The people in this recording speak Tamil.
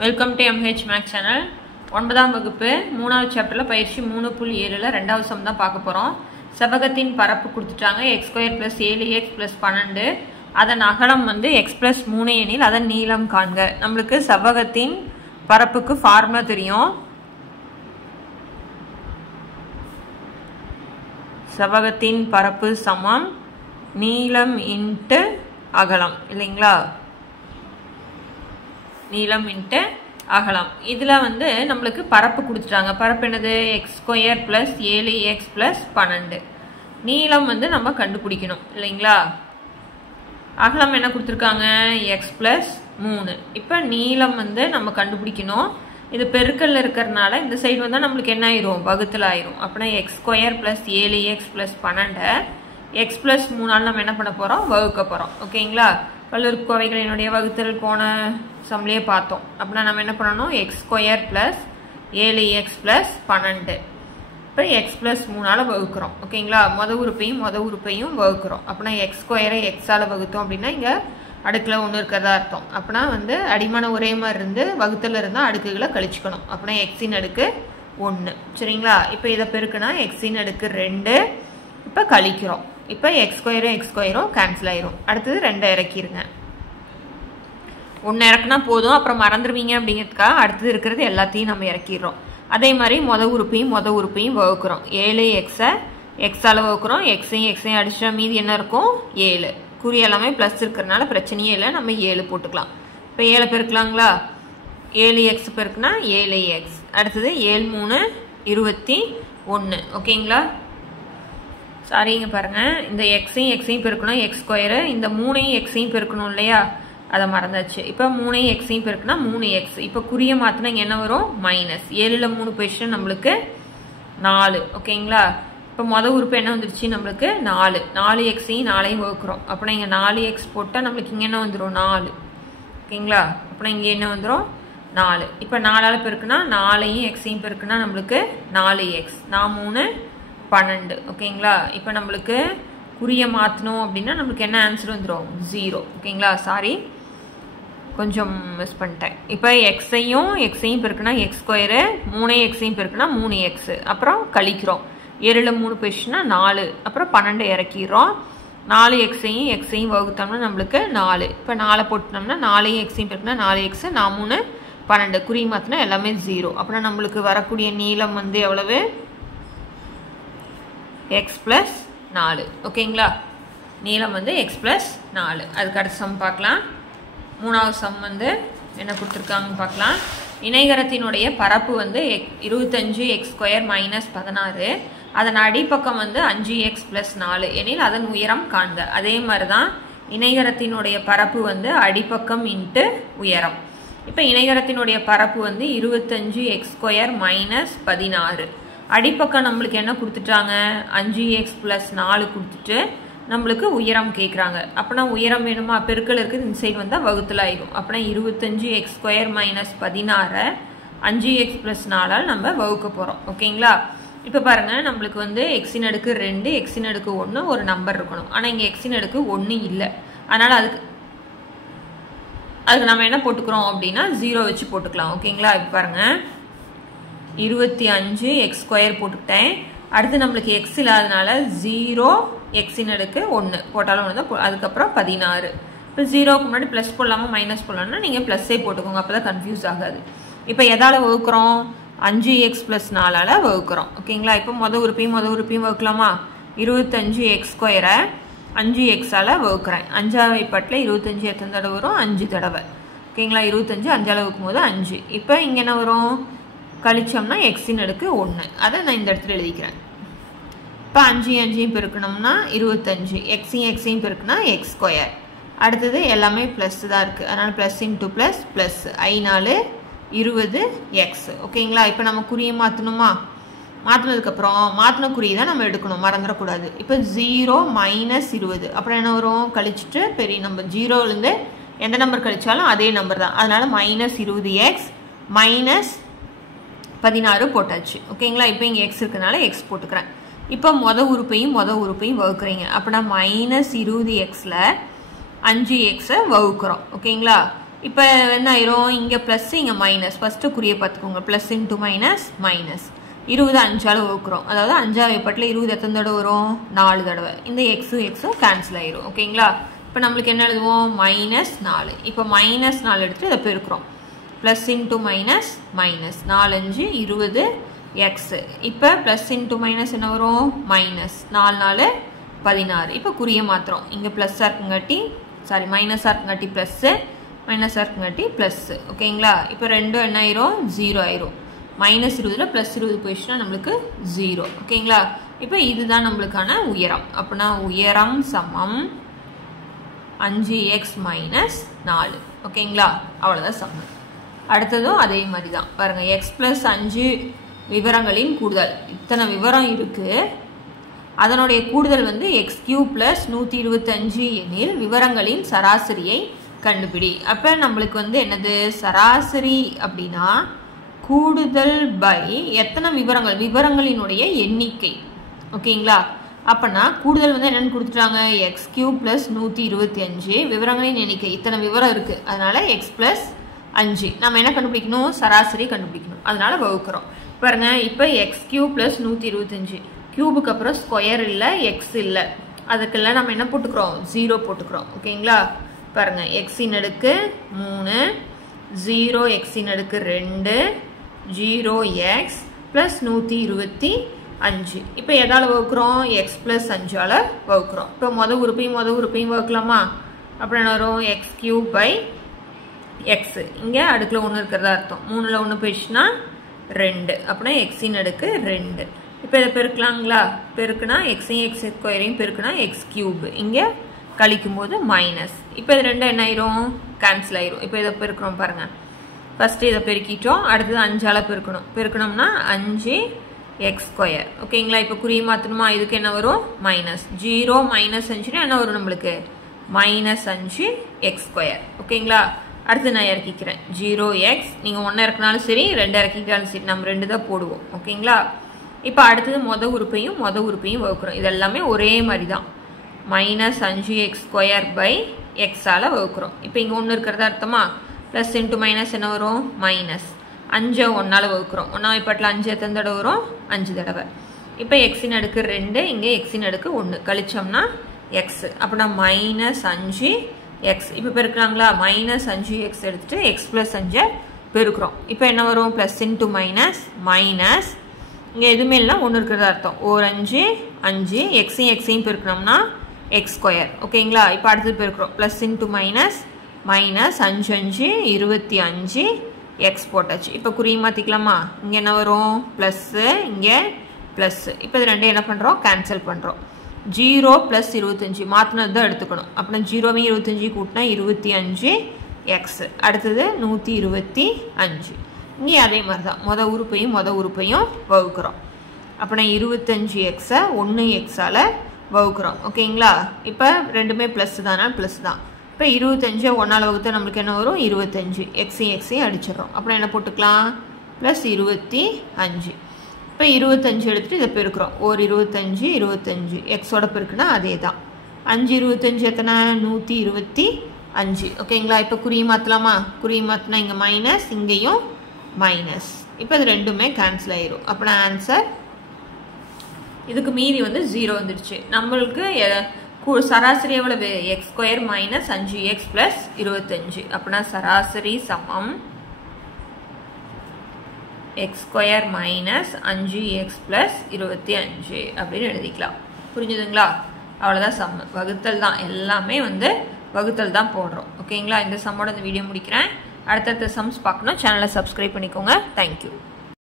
Welcome to MH maths channel. 9ஆம் வகுப்பு 3வது சாப்டர்ல பயிற்சி 3.7ல ரெண்டாவது சம் தான் பார்க்க போறோம். செவ்வகத்தின் பரப்பு கொடுத்துட்டாங்க x² + 7x + 12. அதன் அகலம் வந்து x + 3 எனில் அதன் நீளம் காண்க. நமக்கு செவ்வகத்தின் பரப்புக்கு ஃபார்முலா தெரியும். செவ்வகத்தின் பரப்பு சமம் நீளம் × அகலம் இல்லைங்களா? நீளம் × அகலம். இதுல வந்து நம்மளுக்கு பரப்பு கொடுத்துட்டாங்க. பரப்பு என்னது? x² + 7x + 12. நீளம் வந்து நம்ம கண்டுபிடிக்கணும் இல்லைங்களா? அகலம் என்ன கொடுத்துருக்காங்க? x + 3. இப்போ நீளம் வந்து நம்ம கண்டுபிடிக்கணும். இது பெருக்கல்ல இருக்கிறதுனால இந்த சைடு வந்தா நம்மளுக்கு என்ன ஆயிரும்? வகுத்தல் ஆயிரும். அப்படின்னா x² + 7x + 12 x + 3 நம்ம என்ன பண்ண போறோம்? வகுக்க போறோம். ஓகேங்களா? பல்லுறுப்புக்கோவைகளினுடைய வகுத்தல் போன சம்லயே பார்த்தோம். அப்படின்னா நம்ம என்ன பண்ணணும்? x² + 7x + 12. இப்போ x + 3 வகுக்கிறோம். ஓகேங்களா? மொத உறுப்பையும் வகுக்கிறோம். அப்படின்னா x² x வகுத்தோம் அப்படின்னா இங்க அடுக்குல 1 இருக்கிறதா அர்த்தம். அப்படின்னா வந்து அடிமான ஒரே மாதிரி இருந்து வகுத்தல் இருந்தால் அடுக்குகளை கழிச்சுக்கணும். அப்படின்னா x⁻1. சரிங்களா? இப்போ இதை பெருக்குனா x⁻2. இப்போ கழிக்கிறோம். இப்போ x² கேன்சல் ஆயிரும். அடுத்தது 2 இறக்கிருங்க. 1 இறக்குனா போதும், அப்புறம் மறந்துடுவீங்க அப்படிங்கிறதுக்காக அடுத்தது இருக்கிறது எல்லாத்தையும் நம்ம இறக்கிடுறோம். அதே மாதிரி மொத உறுப்பையும் வகுக்கிறோம். 7x x வகுக்கிறோம். x அடிச்சா மீதி என்ன இருக்கும்? 7. குறி எல்லாமே ப்ளஸ் இருக்கிறதுனால பிரச்சனையே இல்லை, நம்ம 7 போட்டுக்கலாம். இப்போ 7 பெருக்கலாங்களா? 7x பெருக்குனா 7x. அடுத்தது 7×3 21. ஓகேங்களா? சாரிங்க பாருங்க, இந்த x பெருக்கணும் x², இந்த 3 x பெருக்கணும் இல்லையா? அதை மறந்தாச்சு. இப்போ 3 x பெருக்குனா 3x. இப்போ குறிய மாத்தினா இங்கே என்ன வரும்? மைனஸ். 7ல் 3 போயிடுச்சு நம்மளுக்கு 4. ஓகேங்களா? இப்போ மொதல் உறுப்பு என்ன வந்துருச்சு நம்மளுக்கு? 4. 4x 4 வகுக்கிறோம். அப்படின்னா இங்கே 4x போட்டால் நம்மளுக்கு இங்கே என்ன வந்துடும்? 4. ஓகேங்களா? அப்படின்னா இங்கே என்ன வந்துடும்? 4. இப்போ 4 பெருக்குனா 4 x பெருக்குனா நம்மளுக்கு 4x. 4×3 12. ஓகேங்களா? இப்போ நம்மளுக்கு குறிய மாற்றணும் அப்படின்னா நம்மளுக்கு என்ன ஆன்சர் வந்துடும்? 0. ஓகேங்களா? சாரி, கொஞ்சம் மிஸ் பண்ணிட்டேன். இப்போ x பெருக்குனா x², 3x பெருக்குனா 3x. அப்புறம் கழிக்கிறோம். 7ல் 3 போயிடுச்சுன்னா 4. அப்புறம் 12 இறக்கிடுறோம். 4x வகுத்தோம்னா நம்மளுக்கு 4. இப்போ 4 போட்டோம்னா 4x பெருக்குனா 4x, 4×3 12. குறி மாற்றினா எல்லாமே 0. அப்படின்னா நம்மளுக்கு வரக்கூடிய நீளம் வந்து எவ்வளவு? x + 4. ஓகேங்களா? நீளம் வந்து x + 4. அதுக்கு அடுத்த சம் பார்க்கலாம். 3வது சம் வந்து என்ன கொடுத்துருக்காங்கன்னு பார்க்கலாம். இணைகரத்தினுடைய பரப்பு வந்து 25x² - 16. அதன் அடிப்பக்கம் வந்து 5x + 4 எனில் அதன் உயரம் காண்க. அதே மாதிரி தான் இணைகரத்தினுடைய பரப்பு வந்து அடிப்பக்கம் × உயரம். இப்போ இணைகரத்தினுடைய பரப்பு வந்து 25x² - 16. அடிப்பக்கம் நம்மளுக்கு என்ன கொடுத்துட்டாங்க? 5x + 4 கொடுத்துட்டு நம்மளுக்கு உயரம் கேட்குறாங்க. அப்படின்னா உயரம் வேணுமா? பெருக்கல் இருக்குது, இந்த சைடு வந்தால் வகுத்தல் ஆயிடும். அப்படின்னா 25x² - 16 5x + 4 நம்ம வகுக்க போகிறோம். ஓகேங்களா? இப்போ பாருங்கள், நம்மளுக்கு வந்து x⁻2 x⁻1 ஒரு நம்பர் இருக்கணும். ஆனால் இங்கே x⁻1 இல்லை. அதனால் அதுக்கு நம்ம என்ன போட்டுக்கிறோம் அப்படின்னா 0 வச்சு போட்டுக்கலாம். ஓகேங்களா? இப்போ பாருங்கள், 25x² போட்டுக்கிட்டேன். அடுத்து நம்மளுக்கு x இல்லாதனால 0 x⁻1 போட்டாலும் ஒன்று தான். அதுக்கப்புறம் 16. இப்போ 0க்கு முன்னாடி ப்ளஸ் போடலாமா மைனஸ் போடலாம்னா நீங்கள் ப்ளஸ்ஸே போட்டுக்கோங்க, அப்போ தான் கன்ஃபியூஸ் ஆகாது. இப்போ எதால் வகுக்கிறோம்? 5x + 4 வகுக்கிறோம். ஓகேங்களா? இப்போ மொதல் உறுப்பையும் வகுக்கலாமா? 25x² 5x வகுக்கிறேன். 5வது பட்டில் 25 எத்தனை தடவை வரும்? 5 தடவை. ஓகேங்களா? 25 5 வகுக்கும் போது 5. இப்போ இங்கே என்ன வரும்? கழிச்சோம்னா x⁻1. அதை நான் இந்த இடத்துல எழுதிக்கிறேன். இப்போ 5 பெருக்கணும்னா 25. x பெருக்குனா x². அடுத்தது எல்லாமே ப்ளஸ் தான் இருக்குது, அதனால் ப்ளஸ் × ப்ளஸ் ப்ளஸ். 5×4 20x. ஓகேங்களா? இப்போ நம்ம குறியை மாற்றணுமா? மாற்றினதுக்கப்புறம் மாற்றின குறியை தான் நம்ம எடுக்கணும், மறந்துடக்கூடாது. இப்போ 0 - 20. அப்புறம் என்ன வரும்? கழிச்சுட்டு பெரிய நம்பர் 0லேருந்து எந்த நம்பர் கழிச்சாலும் அதே நம்பர் தான். அதனால் -20x - 16 போட்டாச்சு. ஓகேங்களா? இப்போ இங்கே x இருக்கிறதுனால x போட்டுக்கிறேன். இப்போ மொதல் உறுப்பையும் வகுக்கிறீங்க. அப்படின்னா -20xல 5x வகுக்கிறோம். ஓகேங்களா? இப்போ என்ன ஆயிரும், இங்கே ப்ளஸ் இங்கே மைனஸ். ஃபஸ்ட்டு குறியை பார்த்துக்கோங்க, ப்ளஸ் இன்ட்டு மைனஸ் மைனஸ். 20 5ஆல் வகுக்கிறோம். அதாவது 5ஆவது எப்பாட்டில் 20 எத்தனை தடவை வரும், 4 தடவை. இந்த எக்ஸும் கேன்சல் ஆயிரும். ஓகேங்களா? இப்போ நம்மளுக்கு என்ன எழுதுவோம், -4. இப்போ -4 எடுத்து இதை பெருக்கிறோம். Plus into minus minus 4 5 20 x. இப்போ ப்ளஸ் இன்ட்டு மைனஸ் என்ன வரும், மைனஸ் 4 4 16. இப்போ குறியை மாத்திரம், இங்கே ப்ளஸ்ஸாக இருக்குங்காட்டி சாரி மைனஸாக இருக்குங்காட்டி ப்ளஸ்ஸு, மைனஸாக இருக்குங்காட்டி ப்ளஸ்ஸு. ஓகேங்களா? இப்போ ரெண்டும் என்ன ஆயிரும், 0 ஆயிரும். -20 + 20 போயிடுச்சுன்னா நம்மளுக்கு 0. ஓகேங்களா? இப்போ இதுதான் நம்மளுக்கான உயரம். அப்படின்னா உயரம் சமம் 5x - 4. ஓகேங்களா? அவ்வளோதான் சமம். அடுத்ததும் அதே மாதிரி தான் பாருங்கள், x + 5 விவரங்களின் கூடுதல். இத்தனை விவரம் இருக்குது, அதனுடைய கூடுதல் வந்து x³ + 125 எனில் விவரங்களின் சராசரியை கண்டுபிடி. அப்போ நம்மளுக்கு வந்து என்னது, சராசரி அப்படின்னா கூடுதல் பை எத்தனை விவரங்கள், விவரங்களினுடைய எண்ணிக்கை. ஓகேங்களா? அப்போனா கூடுதல் வந்து என்னென்னு கொடுத்துட்டாங்க, x³ + 125 விவரங்களின் எண்ணிக்கை. இத்தனை விவரம் இருக்குது, அதனால் x + 5 நம்ம என்ன கண்டுபிடிக்கணும், சராசரி கண்டுபிடிக்கணும். அதனால வகுக்கிறோம். பாருங்க, இப்போ x³ + 125 கியூபுக்கு அப்புறம் ஸ்கொயர் இல்லை, எக்ஸ் இல்லை, அதுக்கெல்லாம் நம்ம என்ன போட்டுக்கிறோம், 0 போட்டுக்கிறோம். ஓகேங்களா? பாருங்க, x⁻³ 3, 0x⁻² 2, 0x + 125. இப்போ எதால் வகுக்கிறோம், x + 5ஆல் வகுக்கிறோம். இப்போ மொதல் உறுப்பையும் வகுக்கலாமா? அப்புறம் என்ன வரும், x³ / x. இங்கே அடுக்கில் 1 இருக்கிறதா அர்த்தம். 3ல் 1 போயிடுச்சுன்னா 2. அப்படின்னா x⁻² 2. இப்போ இதை பெருக்கலாங்களா? பெருக்குனா x² பெருக்குனா x³. இங்கே கழிக்கும் போது மைனஸ். இப்போ இது ரெண்டும் என்ன ஆயிரும், கேன்சல் ஆயிரும். இப்போ இதை பெருக்கிறோம் பாருங்கள். ஃபஸ்ட்டு இதை பெருக்கிட்டோம், அடுத்தது 5ஆல் பெருக்கணும். பெருக்கணும்னா 5x². ஓகேங்களா? இப்போ குறியை மாற்றணுமா? இதுக்கு என்ன வரும், மைனஸ். 0 - 5னா என்ன வரும் நம்மளுக்கு, -5x². ஓகேங்களா? அடுத்து நான் இறக்கிக்கிறேன் 0x. நீங்கள் 1 இறக்கினாலும் சரி, 2 இறக்கிட்டாலும் சரி, நம்ம 2 தான் போடுவோம். ஓகேங்களா? இப்போ அடுத்தது மொதல் உறுப்பையும் வகுக்கிறோம். இது எல்லாமே ஒரே மாதிரி தான். -5x² / x வகுக்கிறோம். இப்போ இங்கே 1 இருக்கிறதா அர்த்தமா? ப்ளஸ் இன்ட்டு மைனஸ் என்ன வரும், மைனஸ். 5 1ஆல் வகுக்கிறோம். 1ஆவது பாட்டில் 5 எத்தனை தடவை வரும், 5 தடவை. இப்போ x⁻² 2, இங்கே x⁻² 1 கழிச்சோம்னா x. அப்படின்னா -5x. இப்போ பெருக்கலாங்களா? -5x எடுத்துட்டு x + 5 பெருக்கிறோம். இப்போ என்ன வரும், ப்ளஸ் இன்ட்டு மைனஸ் மைனஸ். இங்கே எதுவுமே இல்லை, 1 இருக்கிறதா அர்த்தம். 5 5 எக்ஸையும் பெருக்கணும்னா x². ஓகேங்களா? இப்போ அடுத்தது பெருக்கிறோம். Plus into minus minus 5 5 25 x போட்டாச்சு. இப்போ குறியை மாற்றிக்கலாமா? இங்கே என்ன வரும், ப்ளஸ்ஸு, இங்கே ப்ளஸ்ஸு. இப்போ இது ரெண்டும் என்ன பண்ணுறோம், கேன்சல் பண்ணுறோம். 0 + 25 மாற்றினது தான் எடுத்துக்கணும். அப்படின்னா 0வையும் 25 கூட்டினா 25 எக்ஸ். அடுத்தது 125. இங்கே அதே மாதிரி தான் மொதல் உறுப்பையும் வகுக்கிறோம். அப்படின்னா 25x 1x வகுக்கிறோம். ஓகேங்களா? இப்போ ரெண்டுமே ப்ளஸ் தானே, ப்ளஸ் தான். இப்போ 25 1ஆல் வகுத்தா நம்மளுக்கு என்ன வரும், 25. எக்ஸையும் அடிச்சிடறோம். அப்புறம் என்ன போட்டுக்கலாம், ப்ளஸ் 25. இப்போ 25 எடுத்துகிட்டு இதை பெருக்கிறோம். ஒரு 25 எக்ஸோட பெருக்குன்னா அதே தான். 5 25 எத்தனை, 125. ஓகேங்களா? இப்போ குறியை மாற்றலாமா? குறியை மாற்றினா இங்கே மைனஸ், இங்கேயும் மைனஸ். இப்போ இது ரெண்டுமே கேன்சல் ஆயிரும். அப்படின்னா ஆன்சர் இதுக்கு மீதி வந்து 0 வந்துடுச்சு. நம்மளுக்கு சராசரி எவ்வளவு, x² - 5x + 25. அப்படின்னா சராசரி சமம் x² - 5x + 25 அப்படின்னு எழுதிக்கலாம். புரிஞ்சுதுங்களா? அவ்வளோதான் சம். வகுத்தல் தான், எல்லாமே வந்து வகுத்தல் தான் போடுறோம். ஓகேங்களா? இந்த சம்மோட இந்த வீடியோ முடிக்கிறேன். அடுத்தடுத்த சம்ஸ் பார்க்கணும், சேனலை சப்ஸ்கிரைப் பண்ணிக்கோங்க. தேங்க்யூ.